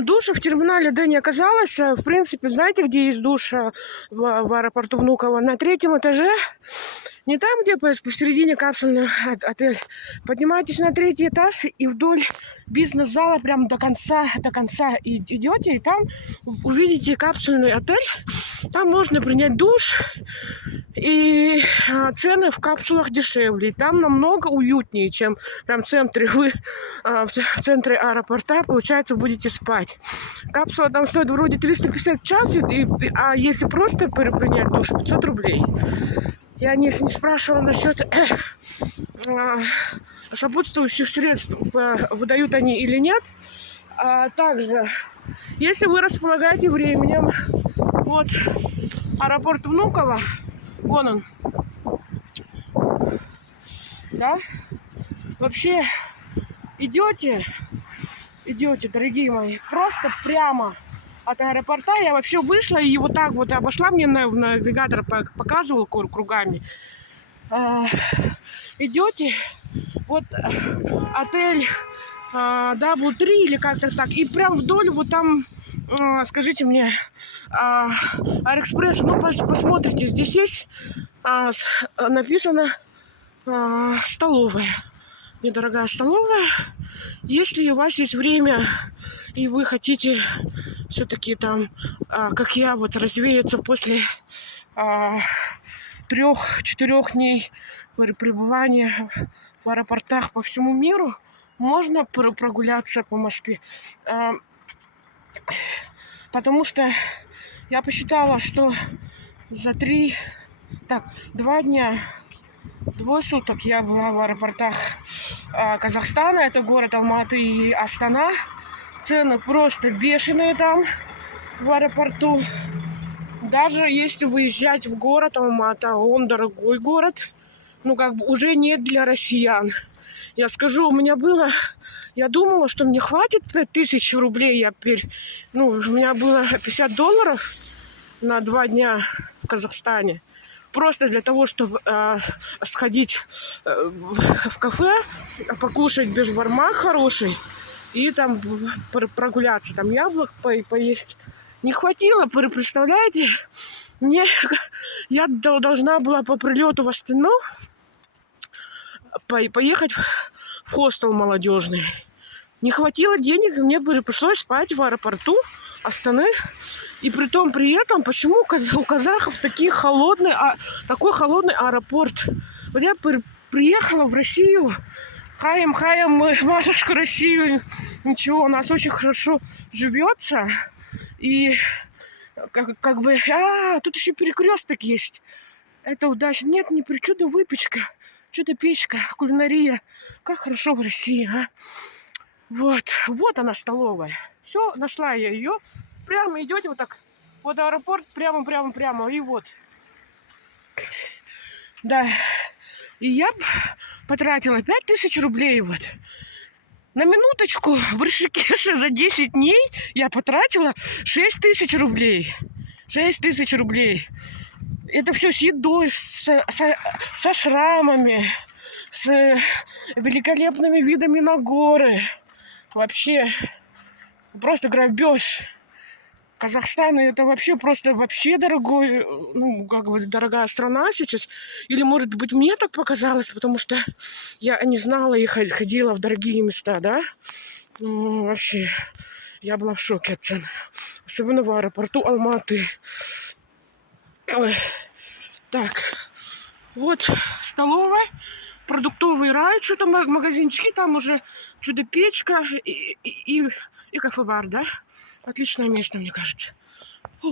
душа в терминале Д не оказалось. В принципе, знаете, где есть душ в аэропорту Внуково? На 3-м этаже. Не там, где посередине капсульный отель. Поднимаетесь на 3-й этаж и вдоль бизнес-зала прям до конца идете. И там увидите капсульный отель. Там можно принять душ. И цены в капсулах дешевле. И там намного уютнее, чем прям в центре. Вы в центре аэропорта, получается, будете спать. Капсула там стоит вроде 350 в час, а если просто принять душ, 500 рублей. Я не спрашивала насчет сопутствующих средств, выдают они или нет. А также, если вы располагаете временем, вот аэропорт Внуково, вон он, да, вообще идете, дорогие мои, просто прямо от аэропорта. Я вообще вышла и вот так вот обошла, мне навигатор показывал кругами. Идете, вот отель W3 или как-то так, и прям вдоль вот там, скажите мне, Аэроэкспресс, ну посмотрите, здесь есть написано столовая, недорогая столовая. Если у вас есть время и вы хотите все-таки там, как я, вот развеяться после 3-4 дней пребывания в аэропортах по всему миру, можно прогуляться по Москве. Потому что я посчитала, что за 2 дня, 2 суток я была в аэропортах Казахстана. Это город Алматы и Астана. Цены просто бешеные там в аэропорту. Даже если выезжать в город Алмата, он дорогой город, ну как бы уже не для россиян. Я скажу, у меня было, я думала, что мне хватит 5000 рублей. У меня было $50 на 2 дня в Казахстане. Просто для того, чтобы сходить в кафе, покушать бешбармак хороший и там прогуляться, там яблок поесть. Не хватило, представляете? Я должна была по прилету в Астану поехать в хостел молодежный. Не хватило денег, и мне пришлось спать в аэропорту Астаны. И при этом, почему у казахов такой холодный аэропорт? Вот я приехала в Россию, хаем, матушку Россию, ничего, у нас очень хорошо живется. И как бы, тут еще перекресток есть. Это удача. Нет, не чудо выпечка, чудо печка, кулинария. Как хорошо в России, а? Вот она столовая. Все, нашла я ее. Прямо идете вот так. Вот аэропорт, прямо. И вот. Да. И я потратила 5000 рублей вот. На минуточку, в Ришикеше за 10 дней я потратила 6000 рублей. 6000 рублей. Это все с едой, со шрамами, с великолепными видами на горы. Вообще, просто грабеж. Казахстан — это вообще дорогой, дорогая страна сейчас. Или, может быть, мне так показалось, потому что я не знала и ходила в дорогие места, да? Вообще, я была в шоке от цен. Особенно в аэропорту Алматы. Ой. Так, вот столовая, продуктовый рай, что-то магазинчики, там уже чудо-печка и кафе-бар, да? Отличное место, мне кажется.